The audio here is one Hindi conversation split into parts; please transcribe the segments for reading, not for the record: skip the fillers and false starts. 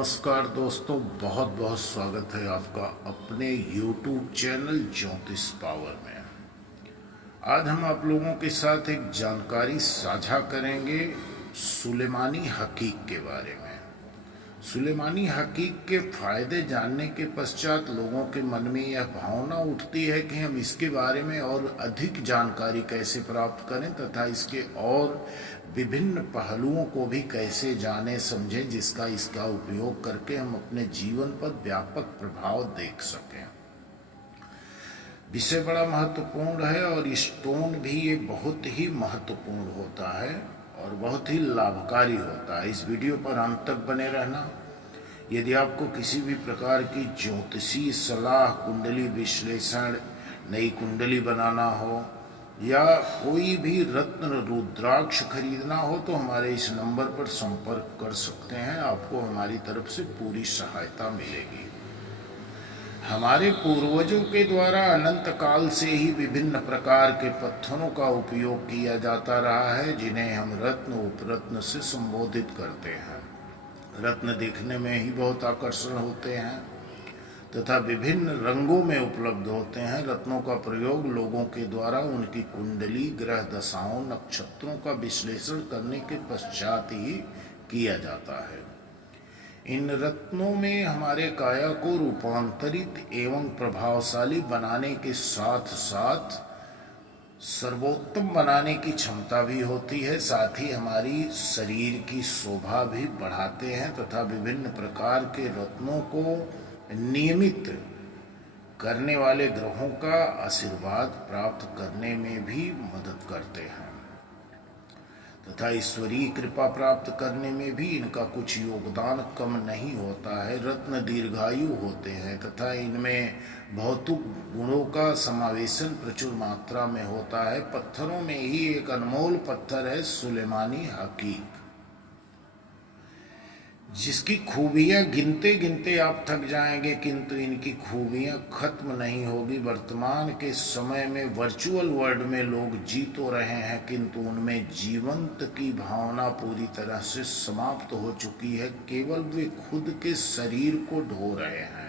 नमस्कार दोस्तों, बहुत बहुत स्वागत है आपका अपने YouTube चैनल ज्योतिष पावर में। आज हम आप लोगों के साथ एक जानकारी साझा करेंगे सुलेमानी हकीक के बारे में। सुलेमानी हकीक के फायदे जानने के पश्चात लोगों के मन में यह भावना उठती है कि हम इसके बारे में और अधिक जानकारी कैसे प्राप्त करें तथा इसके और विभिन्न पहलुओं को भी कैसे जाने समझें, जिसका इसका उपयोग करके हम अपने जीवन पर व्यापक प्रभाव देख सकें। विषय बड़ा महत्वपूर्ण है और इस टोन भी ये बहुत ही महत्वपूर्ण होता है और बहुत ही लाभकारी होता है। इस वीडियो पर अंत तक बने रहना। यदि आपको किसी भी प्रकार की ज्योतिषीय सलाह, कुंडली विश्लेषण, नई कुंडली बनाना हो या कोई भी रत्न रुद्राक्ष खरीदना हो तो हमारे इस नंबर पर संपर्क कर सकते हैं। आपको हमारी तरफ से पूरी सहायता मिलेगी। हमारे पूर्वजों के द्वारा अनंत काल से ही विभिन्न प्रकार के पत्थरों का उपयोग किया जाता रहा है, जिन्हें हम रत्न उपरत्न से संबोधित करते हैं। रत्न देखने में ही बहुत आकर्षण होते हैं तथा विभिन्न रंगों में उपलब्ध होते हैं। रत्नों का प्रयोग लोगों के द्वारा उनकी कुंडली, ग्रह दशाओं, नक्षत्रों का विश्लेषण करने के पश्चात ही किया जाता है। इन रत्नों में हमारे काया को रूपांतरित एवं प्रभावशाली बनाने के साथ साथ सर्वोत्तम बनाने की क्षमता भी होती है। साथ ही हमारी शरीर की शोभा भी बढ़ाते हैं तथा विभिन्न प्रकार के रत्नों को नियमित करने वाले ग्रहों का आशीर्वाद प्राप्त करने में भी मदद करते हैं तथा ईश्वरीय कृपा प्राप्त करने में भी इनका कुछ योगदान कम नहीं होता है। रत्न दीर्घायु होते हैं तथा इनमें भौतिक गुणों का समावेशन प्रचुर मात्रा में होता है। पत्थरों में ही एक अनमोल पत्थर है सुलेमानी हकीक, जिसकी खूबियां गिनते गिनते आप थक जाएंगे, किंतु इनकी खूबियां खत्म नहीं होगी। वर्तमान के समय में वर्चुअल वर्ल्ड में लोग जी तो रहे हैं, किंतु उनमें जीवंत की भावना पूरी तरह से समाप्त हो चुकी है। केवल वे खुद के शरीर को ढो रहे हैं।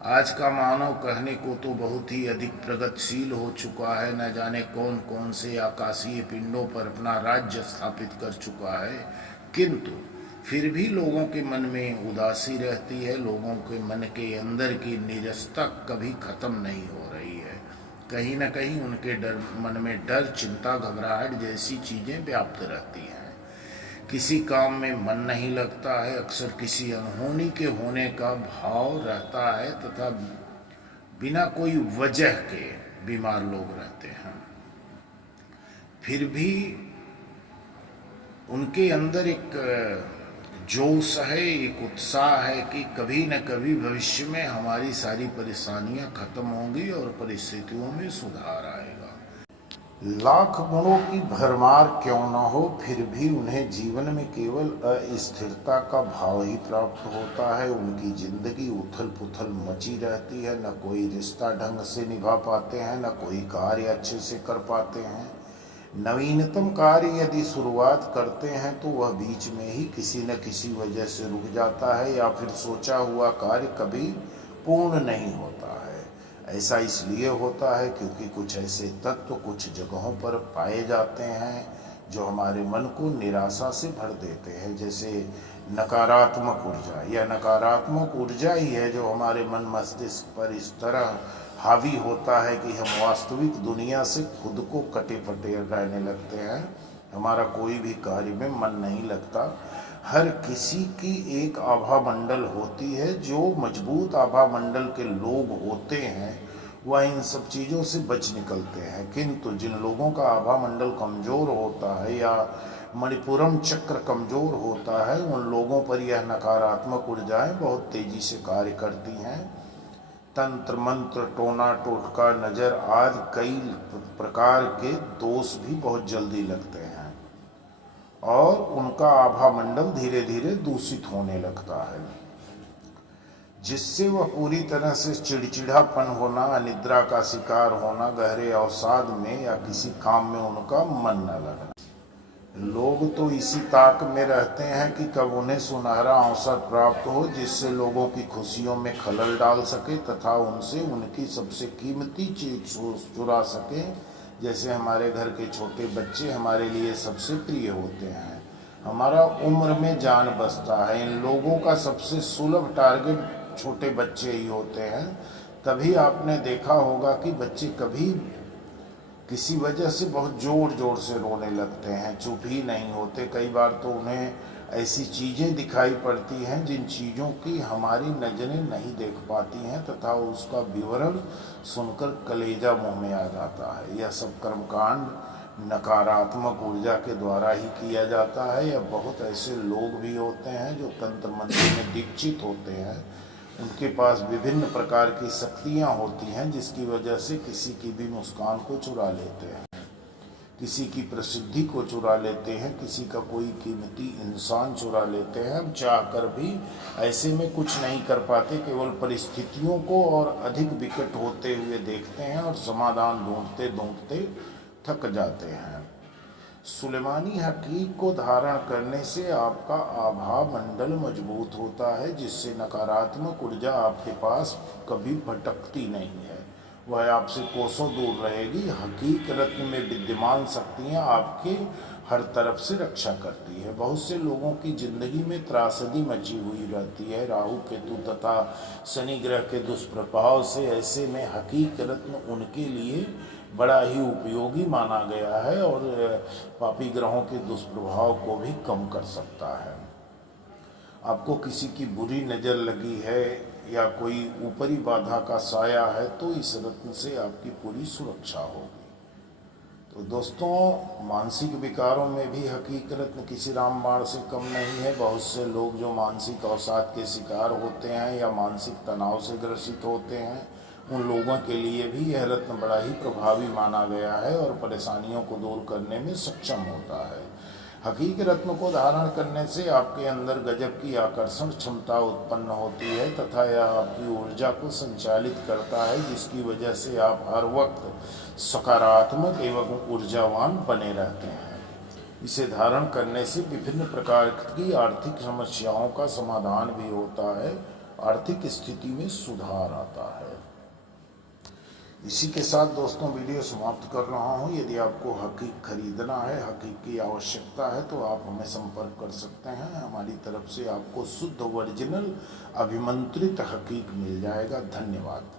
आज का मानव कहने को तो बहुत ही अधिक प्रगतिशील हो चुका है, न जाने कौन कौन से आकाशीय पिंडों पर अपना राज्य स्थापित कर चुका है, किंतु फिर भी लोगों के मन में उदासी रहती है। लोगों के मन के अंदर की नीरसता कभी खत्म नहीं हो रही है। कहीं न कहीं उनके मन में डर, चिंता, घबराहट जैसी चीज़ें व्याप्त रहती हैं। किसी काम में मन नहीं लगता है, अक्सर किसी अनहोनी के होने का भाव रहता है तथा बिना कोई वजह के बीमार लोग रहते हैं। फिर भी उनके अंदर एक जोश है, एक उत्साह है कि कभी न कभी भविष्य में हमारी सारी परेशानियां खत्म होंगी और परिस्थितियों में सुधार आएगा। लाख गुणों की भरमार क्यों न हो, फिर भी उन्हें जीवन में केवल अस्थिरता का भाव ही प्राप्त होता है। उनकी जिंदगी उथल पुथल मची रहती है। न कोई रिश्ता ढंग से निभा पाते हैं, न कोई कार्य अच्छे से कर पाते हैं। नवीनतम कार्य यदि शुरुआत करते हैं तो वह बीच में ही किसी न किसी वजह से रुक जाता है या फिर सोचा हुआ कार्य कभी पूर्ण नहीं होता है। ऐसा इसलिए होता है क्योंकि कुछ ऐसे तत्व कुछ जगहों पर पाए जाते हैं जो हमारे मन को निराशा से भर देते हैं। जैसे नकारात्मक ऊर्जा, या नकारात्मक ऊर्जा ही है जो हमारे मन मस्तिष्क पर इस तरह हावी होता है कि हम वास्तविक दुनिया से खुद को कटे फटे रहने लगते हैं। हमारा कोई भी कार्य में मन नहीं लगता। हर किसी की एक आभा मंडल होती है। जो मजबूत आभा मंडल के लोग होते हैं वह इन सब चीज़ों से बच निकलते हैं, किंतु जिन लोगों का आभा मंडल कमज़ोर होता है या मणिपुरम चक्र कमज़ोर होता है, उन लोगों पर यह नकारात्मक ऊर्जाएं बहुत तेज़ी से कार्य करती हैं। तंत्र मंत्र, टोना टोटका, नज़र आदि कई प्रकार के दोष भी बहुत जल्दी लगते हैं और उनका आभा मंडल धीरे धीरे दूषित होने लगता है, जिससे वह पूरी तरह से चिड़चिड़ापन होना, अनिद्रा का शिकार होना, गहरे अवसाद में या किसी काम में उनका मन न लगना। लोग तो इसी ताक में रहते हैं कि कब उन्हें सुनहरा अवसर प्राप्त हो जिससे लोगों की खुशियों में खलल डाल सके तथा उनसे उनकी सबसे कीमती चीज चुरा सके। जैसे हमारे घर के छोटे बच्चे हमारे लिए सबसे प्रिय होते हैं। हमारा उम्र में जान बसता है। इन लोगों का सबसे सुलभ टारगेट छोटे बच्चे ही होते हैं। तभी आपने देखा होगा कि बच्चे कभी किसी वजह से बहुत ज़ोर ज़ोर से रोने लगते हैं, चुप ही नहीं होते। कई बार तो उन्हें ऐसी चीज़ें दिखाई पड़ती हैं जिन चीज़ों की हमारी नज़रें नहीं देख पाती हैं तथा उसका विवरण सुनकर कलेजा मुंह में आ जाता है। यह सब कर्मकांड नकारात्मक ऊर्जा के द्वारा ही किया जाता है। या बहुत ऐसे लोग भी होते हैं जो तंत्र मंत्र में दीक्षित होते हैं। उनके पास विभिन्न प्रकार की शक्तियाँ होती हैं जिसकी वजह से किसी की भी मुस्कान को चुरा लेते हैं, किसी की प्रसिद्धि को चुरा लेते हैं, किसी का कोई कीमती इंसान चुरा लेते हैं। हम चाह कर भी ऐसे में कुछ नहीं कर पाते, केवल परिस्थितियों को और अधिक विकट होते हुए देखते हैं और समाधान ढूंढते ढूंढते थक जाते हैं। सुलेमानी हकीक को धारण करने से आपका आभा मंडल मजबूत होता है जिससे नकारात्मक ऊर्जा आपके पास कभी भटकती नहीं है, वह आपसे कोसों दूर रहेगी। हकीक रत्न में विद्यमान शक्तियाँ आपके हर तरफ से रक्षा करती है। बहुत से लोगों की जिंदगी में त्रासदी मची हुई रहती है राहु केतु तथा शनि ग्रह के दुष्प्रभाव से। ऐसे में हकीक रत्न उनके लिए बड़ा ही उपयोगी माना गया है और पापी ग्रहों के दुष्प्रभाव को भी कम कर सकता है। आपको किसी की बुरी नज़र लगी है या कोई ऊपरी बाधा का साया है तो इस रत्न से आपकी पूरी सुरक्षा होगी। तो दोस्तों, मानसिक विकारों में भी हकीक रत्न किसी रामबाण से कम नहीं है। बहुत से लोग जो मानसिक अवसाद के शिकार होते हैं या मानसिक तनाव से ग्रसित होते हैं, उन लोगों के लिए भी यह रत्न बड़ा ही प्रभावी माना गया है और परेशानियों को दूर करने में सक्षम होता है। हकीक रत्न को धारण करने से आपके अंदर गजब की आकर्षण क्षमता उत्पन्न होती है तथा यह आपकी ऊर्जा को संचालित करता है जिसकी वजह से आप हर वक्त सकारात्मक एवं ऊर्जावान बने रहते हैं। इसे धारण करने से विभिन्न प्रकार की आर्थिक समस्याओं का समाधान भी होता है, आर्थिक स्थिति में सुधार आता है। इसी के साथ दोस्तों वीडियो समाप्त कर रहा हूँ। यदि आपको हकीक खरीदना है, हकीक की आवश्यकता है तो आप हमें संपर्क कर सकते हैं। हमारी तरफ से आपको शुद्ध ओरिजिनल अभिमंत्रित हकीक मिल जाएगा। धन्यवाद।